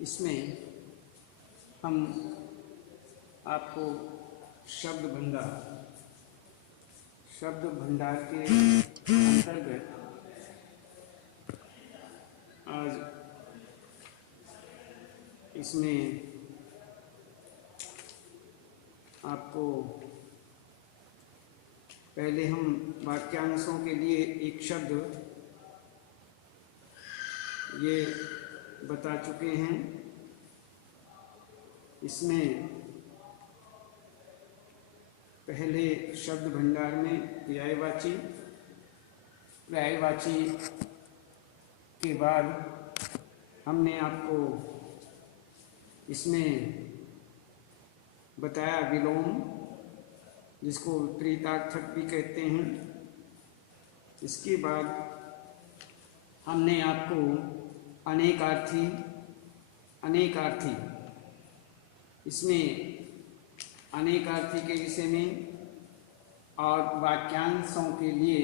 इसमें हम आपको शब्द भंडार के अंतर्गत आज इसमें आपको पहले हम वाक्यांशों के लिए एक शब्द ये बता चुके हैं। इसमें पहले शब्द भंडार में पर्यायवाची के बाद हमने आपको इसमें बताया विलोम, जिसको विपरीतार्थक भी कहते हैं। इसके बाद हमने आपको अनेकार्थी इसमें अनेकार्थी के विषय में और वाक्यांशों के लिए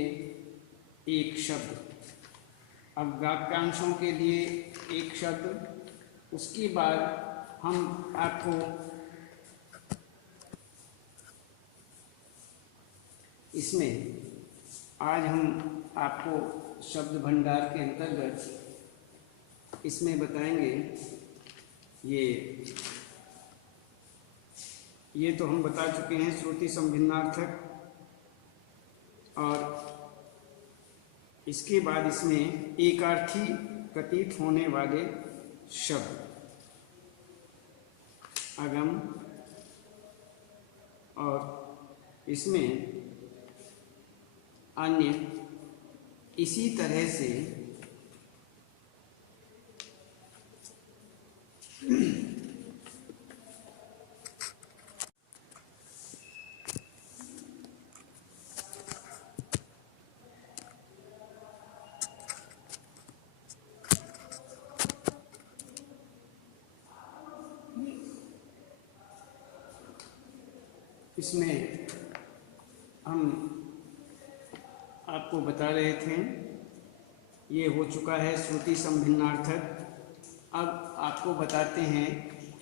एक शब्द। अब वाक्यांशों के लिए एक शब्द, उसके बाद हम आपको इसमें आज हम आपको शब्द भंडार के अंतर्गत इसमें बताएंगे ये तो हम बता चुके हैं श्रुति संभिन्नार्थक, और इसके बाद इसमें एकार्थी प्रतीत होने वाले शब्द, आगम, और इसमें अन्य इसी तरह से इसमें हम आपको बता रहे थे, ये हो चुका है श्रुति संभिन्नार्थक। अब आपको बताते हैं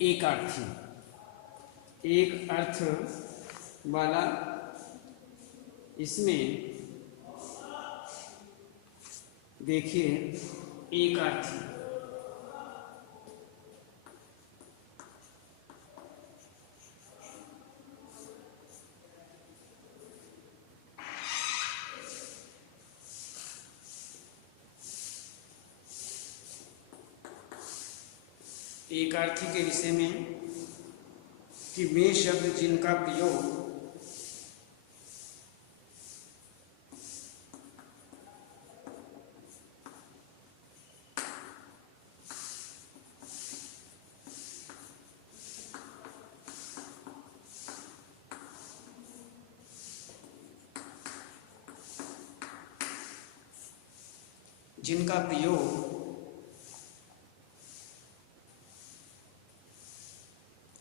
एकार्थी, एक अर्थ वाला। इसमें देखिए एकार्थी, एकार्थी के विषय में कि वे शब्द जिनका प्रयोग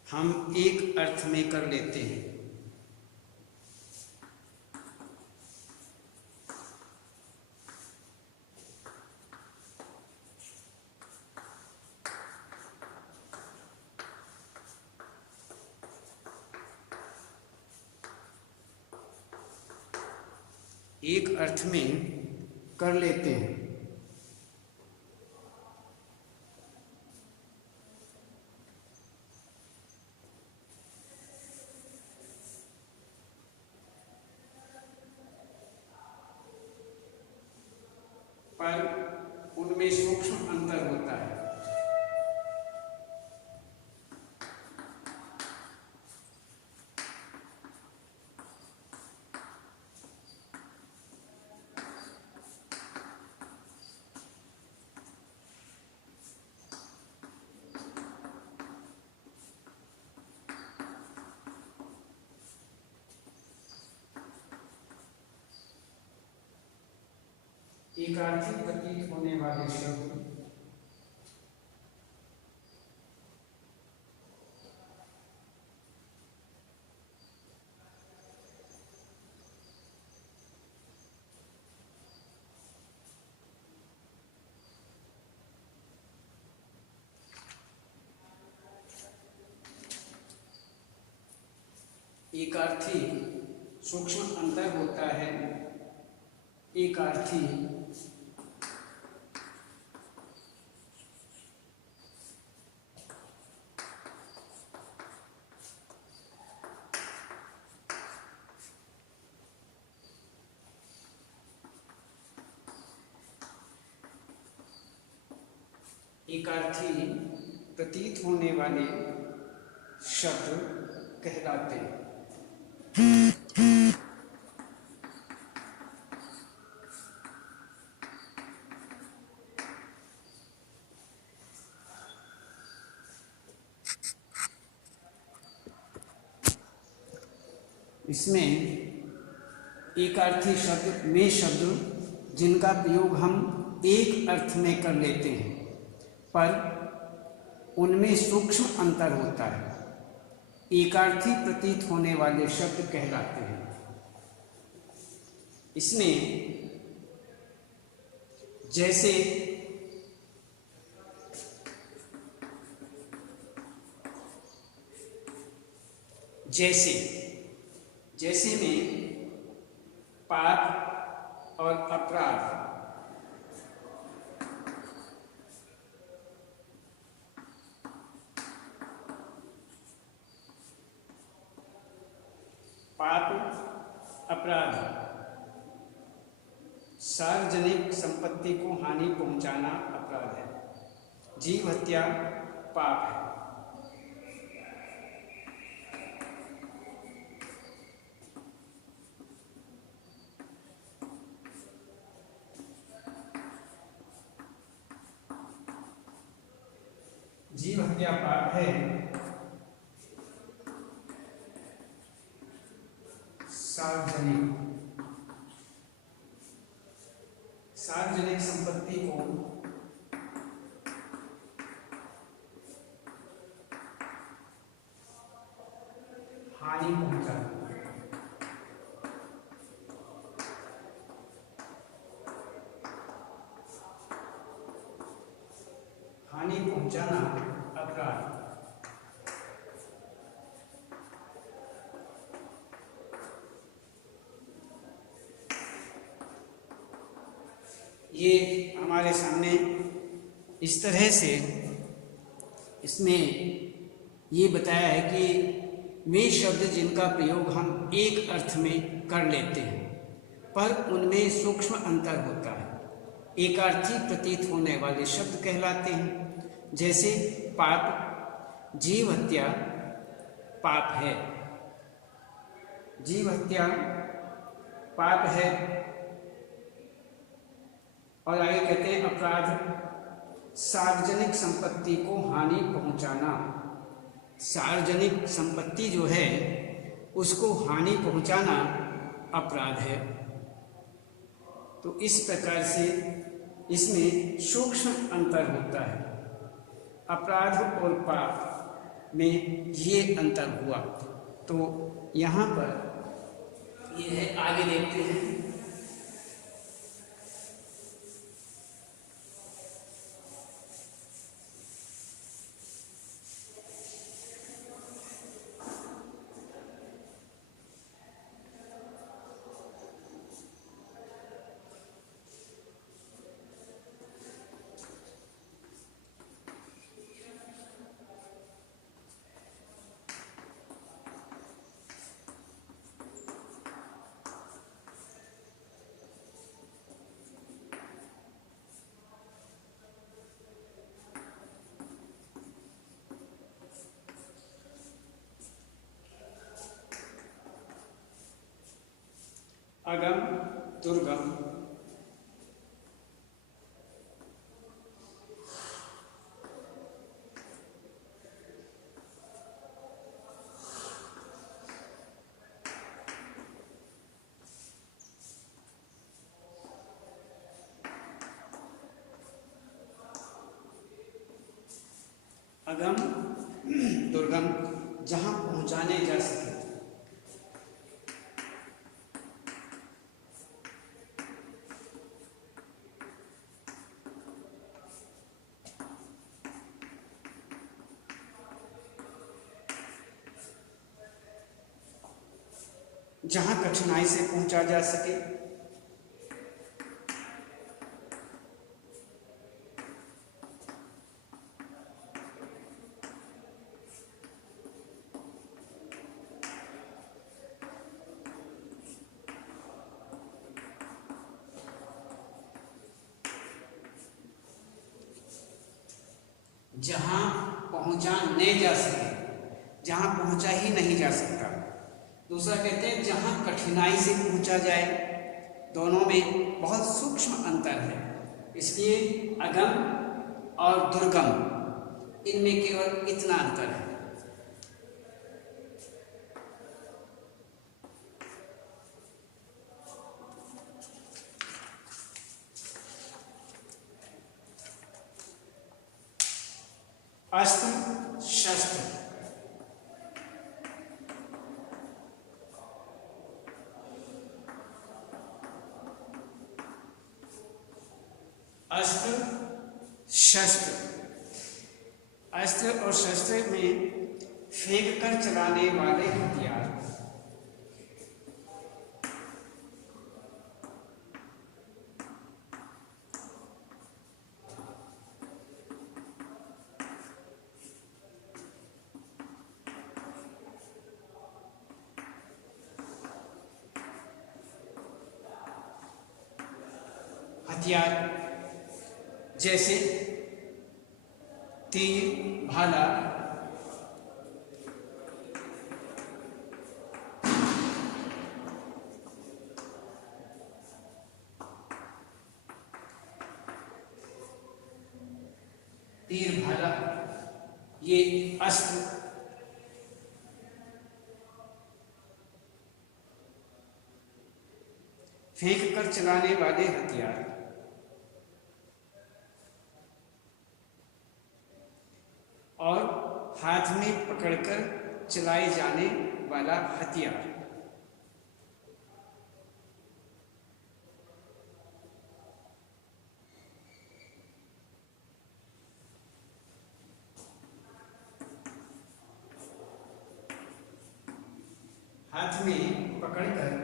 हम एक अर्थ में कर लेते हैं। एक अर्थ में कर लेते हैं। पर उनमें सूक्ष्म अंतर होता है। एकार्थी प्रतीत होने वाले शब्द एकार्थी सूक्ष्म अंतर होता है। एकार्थी एकार्थी प्रतीत होने वाले शब्द कहलाते हैं। इसमें एकार्थी शब्द में शब्द जिनका प्रयोग हम एक अर्थ में कर लेते हैं, पर उनमें सूक्ष्म अंतर होता है, एकार्थी प्रतीत होने वाले शब्द कहलाते हैं। इसमें जैसे जैसे जैसे में पाप और अपराध, पाप अपराध, सार्वजनिक संपत्ति को हानि पहुंचाना अपराध है, जीव हत्या पाप है। जीव हत्या पाप है, सार्वजनिक संपत्ति को हानि पहुंचाना, हानि पहुंचाना अपराध। ये हमारे सामने इस तरह से इसमें ये बताया है कि वे शब्द जिनका प्रयोग हम एक अर्थ में कर लेते हैं, पर उनमें सूक्ष्म अंतर होता है, एकार्थी प्रतीत होने वाले शब्द कहलाते हैं। जैसे पाप, जीव हत्या पाप है, जीव हत्या पाप है। और आगे कहते हैं अपराध, सार्वजनिक संपत्ति को हानि पहुंचाना, सार्वजनिक संपत्ति जो है उसको हानि पहुंचाना अपराध है। तो इस प्रकार से इसमें सूक्ष्म अंतर होता है, अपराध और पाप में ये अंतर हुआ। तो यहाँ पर ये है, आगे देखते हैं। अगम दुर्गम, अगम दुर्गम जहां पहुंचाने जा सके। जहां कठिनाई से पहुंचा जा सके। जहां पहुंचा नहीं जा सके, जहां पहुंचा ही नहीं जा सकता। दूसरा कहते हैं जहां कठिनाई से पहुंचा जाए। दोनों में बहुत सूक्ष्म अंतर है, इसलिए अगम और दुर्गम इनमें केवल इतना अंतर है। अस्त्र शस्त्र, अस्त्र शस्त्र, अस्त्र और शस्त्र में फेंक कर चलाने वाले हथियार। हथियार जैसे तीर, भाला, तीर भाला ये अस्त्र। फेंक कर चलाने वाले हथियार और हाथ में पकड़कर चलाए जाने वाला हथियार। हाथ में पकड़कर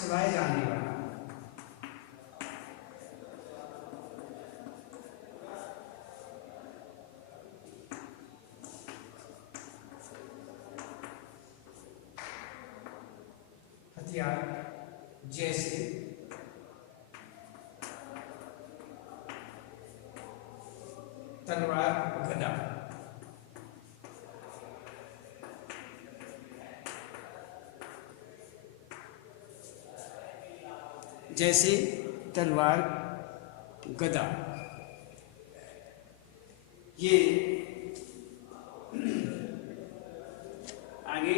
चलाए जाने वाला। हथियार जैसे तलवार, गदा। जैसे तलवार, गदा। ये आगे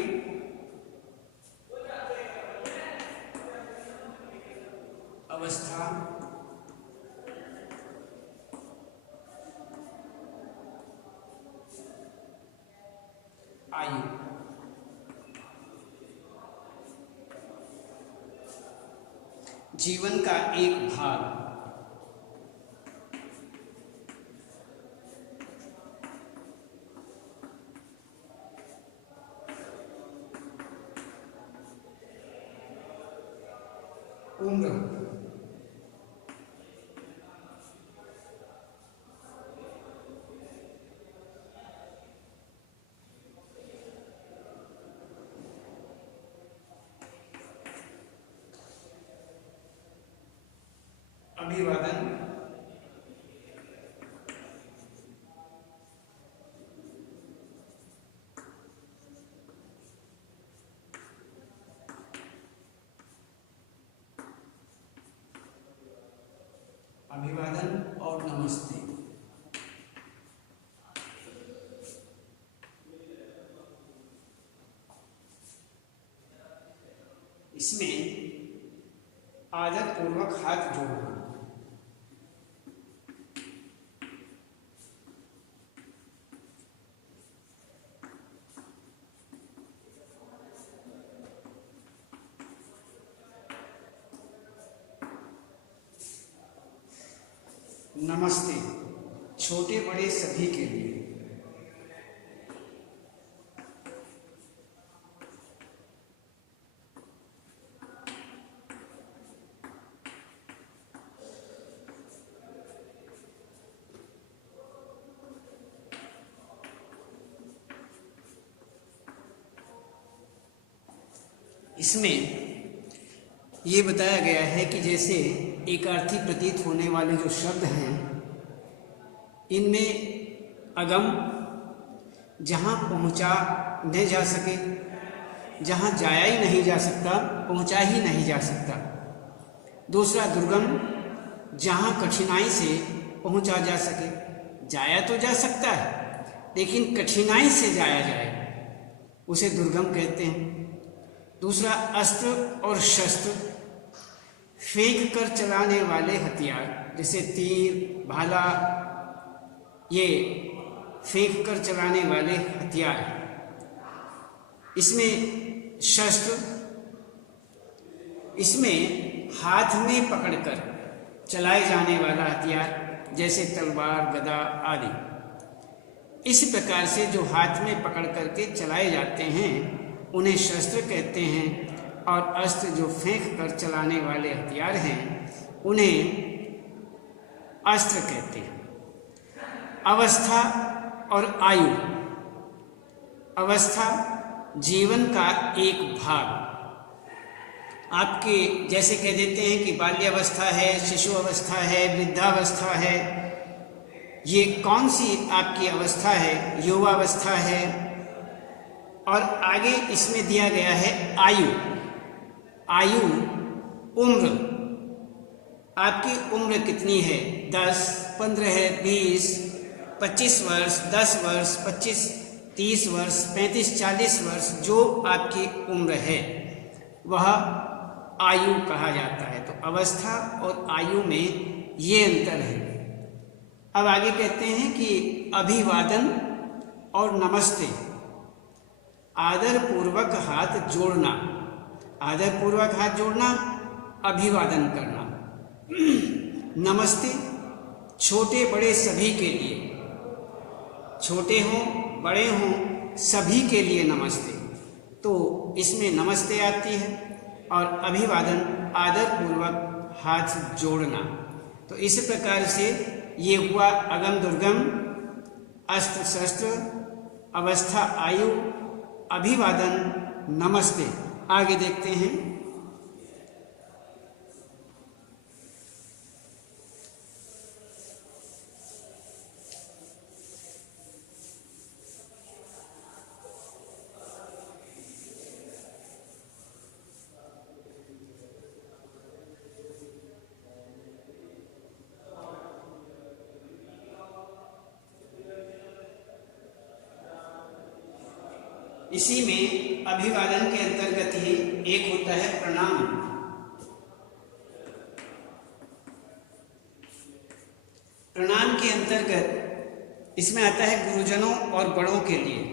अवस्था, आयु। जीवन का एक भाग। उम्र, अभिवादन, अभिवादन और नमस्ते। इसमें आदर पूर्वक हाथ जोड़ना। नमस्ते। छोटे बड़े सभी के लिए। इसमें ये बताया गया है कि जैसे एकार्थी प्रतीत होने वाले जो शब्द हैं, इनमें अगम जहाँ पहुँचा नहीं जा सके, जहाँ जाया ही नहीं जा सकता, पहुँचा ही नहीं जा सकता। दूसरा दुर्गम, जहाँ कठिनाई से पहुँचा जा सके। जाया तो जा सकता है लेकिन कठिनाई से जाया जाए, उसे दुर्गम कहते हैं। दूसरा अस्त्र और शस्त्र, फेंक कर चलाने वाले हथियार, जैसे तीर भाला, ये फेंक कर चलाने वाले हथियार। इसमें शस्त्र, इसमें हाथ में पकड़कर चलाए जाने वाला हथियार, जैसे तलवार गदा आदि। इस प्रकार से जो हाथ में पकड़ करके चलाए जाते हैं उन्हें शस्त्र कहते हैं, और अस्त्र जो फेंक कर चलाने वाले हथियार हैं उन्हें अस्त्र कहते हैं। अवस्था और आयु। अवस्था जीवन का एक भाग। आपके जैसे कह देते हैं कि बाल्यावस्था है, शिशु अवस्था है, वृद्धावस्था है। ये कौन सी आपकी अवस्था है? युवावस्था है। और आगे इसमें दिया गया है आयु। आयु उम्र, आपकी उम्र कितनी है? 10, 15, 20, 25 वर्ष, 10 वर्ष, 25, 30 वर्ष, 35, 40 वर्ष, जो आपकी उम्र है वह आयु कहा जाता है। तो अवस्था और आयु में ये अंतर है। अब आगे कहते हैं कि अभिवादन और नमस्ते। आदर पूर्वक हाथ जोड़ना, आदर पूर्वक हाथ जोड़ना, अभिवादन करना। नमस्ते छोटे बड़े सभी के लिए, छोटे हों बड़े हों सभी के लिए नमस्ते। तो इसमें नमस्ते आती है। और अभिवादन आदर पूर्वक हाथ जोड़ना। तो इस प्रकार से ये हुआ अगम दुर्गम, अस्त्र शस्त्र, अवस्था आयु, अभिवादन, नमस्ते। आगे देखते हैं। इसी में अभिवादन के अंतर्गत ही एक होता है प्रणाम। प्रणाम के अंतर्गत इसमें आता है गुरुजनों और बड़ों के लिए।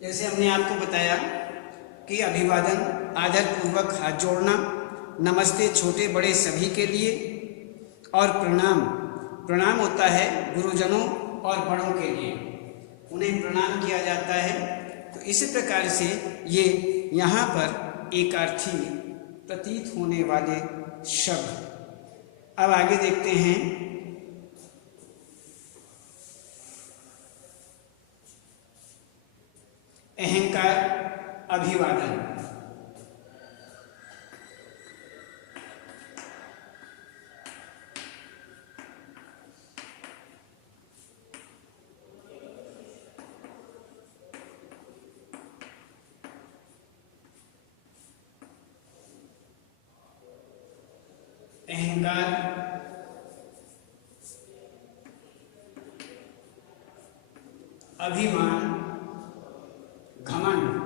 जैसे हमने आपको बताया कि अभिवादन आदर पूर्वक हाथ जोड़ना, नमस्ते छोटे बड़े सभी के लिए, और प्रणाम, प्रणाम होता है गुरुजनों और बड़ों के लिए, उन्हें प्रणाम किया जाता है। तो इस प्रकार से ये यहाँ पर एकार्थी प्रतीत होने वाले शब्द। अब आगे देखते हैं। अहंकार, अभिवादन। अहंकार, अभिमान, घमंड।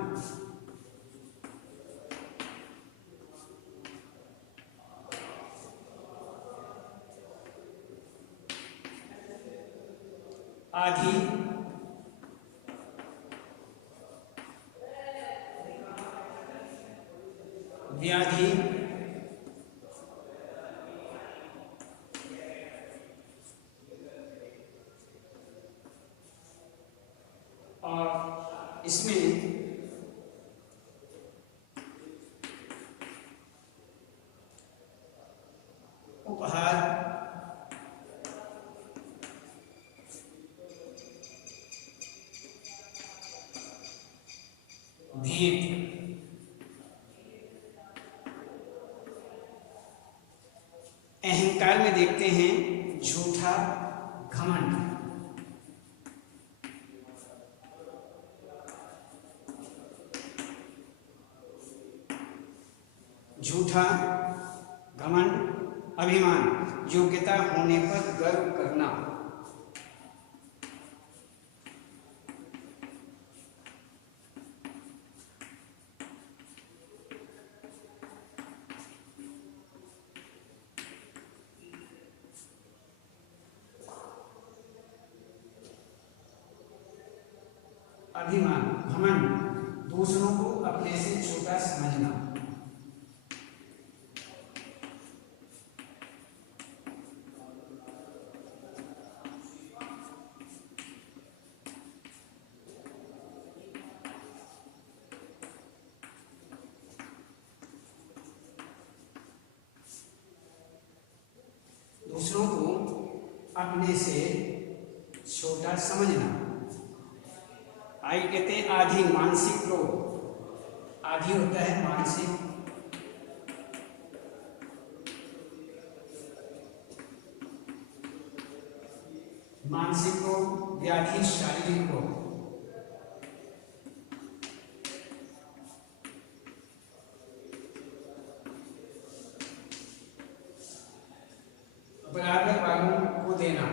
आधी, व्याधि, और इसमें उपहार, भेंट, अहंकार में देखते हैं झूठा घमंड, झूठा घमंड, अभिमान, योग्यता होने पर गर्व करना, अभिमान, घमंड, दूसरों को अपने से छोटा समझना, दूसरों को अपने से छोटा समझना। आई कहते हैं आधी, मानसिक रोग, आधी होता है मानसिक, मानसिक रोग, व्याधि, शारीरिक रोग, बराबर वालों को देना,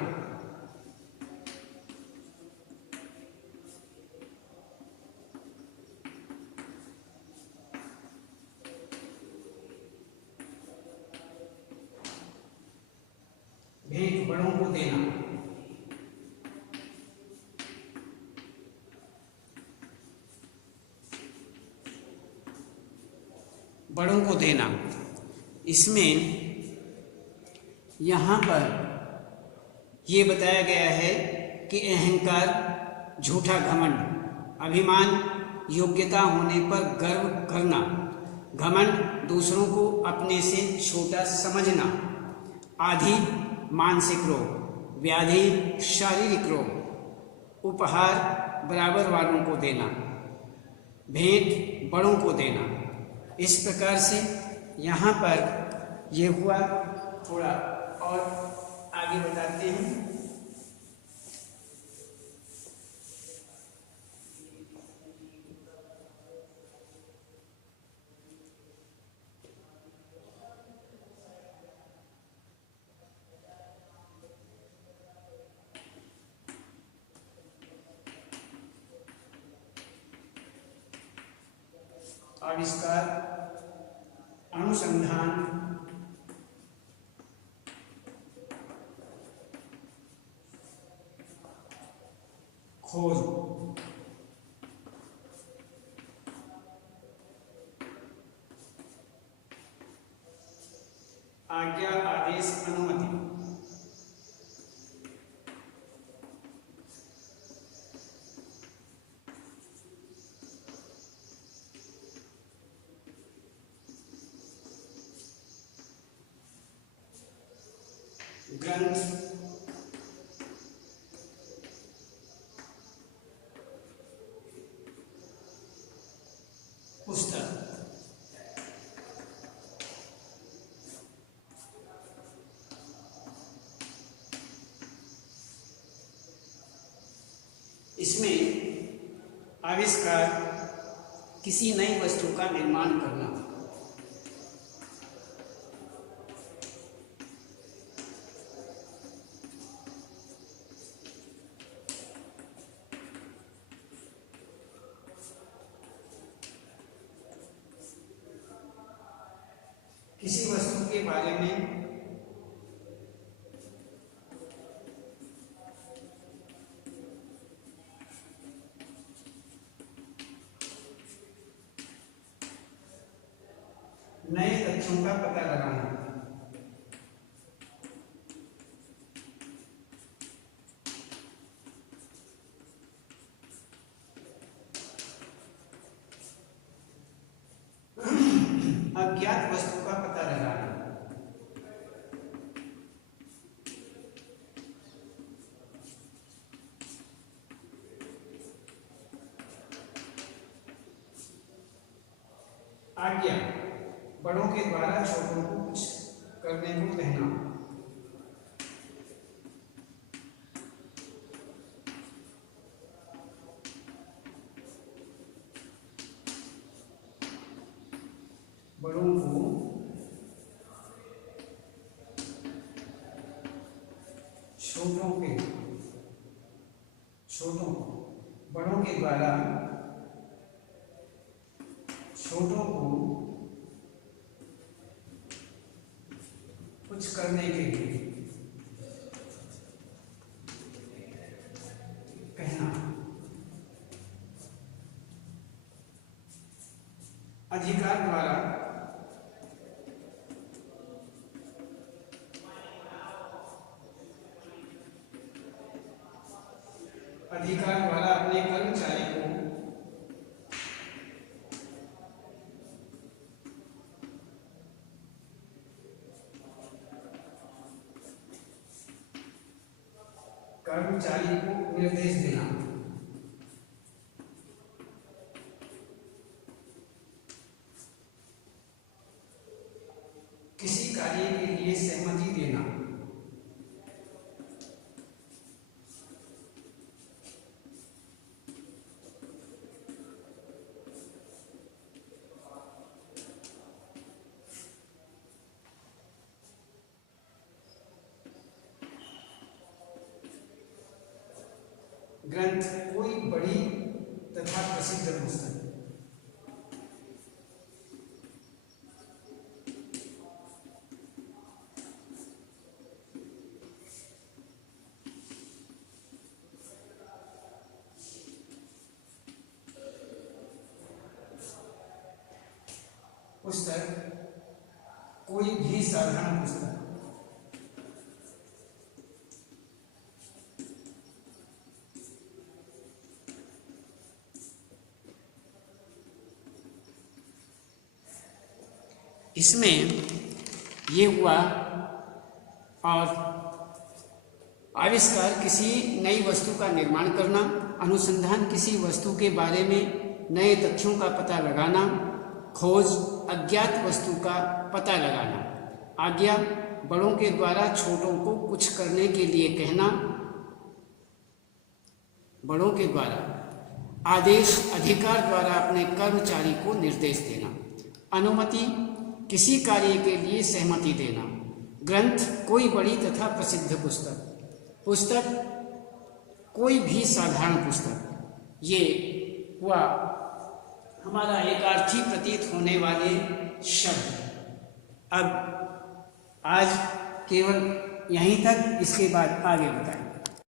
भेंट, बड़ों को देना, बड़ों को देना। इसमें यहाँ पर ये बताया गया है कि अहंकार, झूठा घमंड, अभिमान, योग्यता होने पर गर्व करना, घमंड, दूसरों को अपने से छोटा समझना, आधी, मानसिक रोग, व्याधि, शारीरिक रोग, उपहार, बराबर वालों को देना, भेंट, बड़ों को देना। इस प्रकार से यहाँ पर ये हुआ। थोड़ा और आगे बताते हैं। आविष्कार, अनुसंधान, खोज, आज्ञा, आदेश, अनुमति, ग्रंथ, पुस्तक। इसमें आविष्कार, किसी नई वस्तु का निर्माण करना, किसी वस्तु के बारे में नए तथ्यों का पता लगाना। अज्ञात वस्तु का पता लगाना। आज्ञा, बड़ों के द्वारा छोटों को कुछ करने को कहना। बड़ों को बड़ों के द्वारा छोटों को कुछ करने के लिए कहना। अधिकार द्वारा अपने कर्मचारी को निर्देश देना। किसी कार्य के लिए सहमति देना। ग्रंथ, कोई बड़ी तथा प्रसिद्ध पुस्तक। पुस्तक, कोई भी साधारण पुस्तक। इसमें ये हुआ और आविष्कार, किसी नई वस्तु का निर्माण करना। अनुसंधान, किसी वस्तु के बारे में नए तथ्यों का पता लगाना। खोज, अज्ञात वस्तु का पता लगाना। आज्ञा, बड़ों के द्वारा छोटों को कुछ करने के लिए कहना। बड़ों के द्वारा आदेश, अधिकार द्वारा अपने कर्मचारी को निर्देश देना। अनुमति, किसी कार्य के लिए सहमति देना। ग्रंथ, कोई बड़ी तथा प्रसिद्ध पुस्तक। पुस्तक, कोई भी साधारण पुस्तक। ये हुआ हमारा एकार्थी प्रतीत होने वाले शब्द। अब आज केवल यहीं तक, इसके बाद आगे बताएं।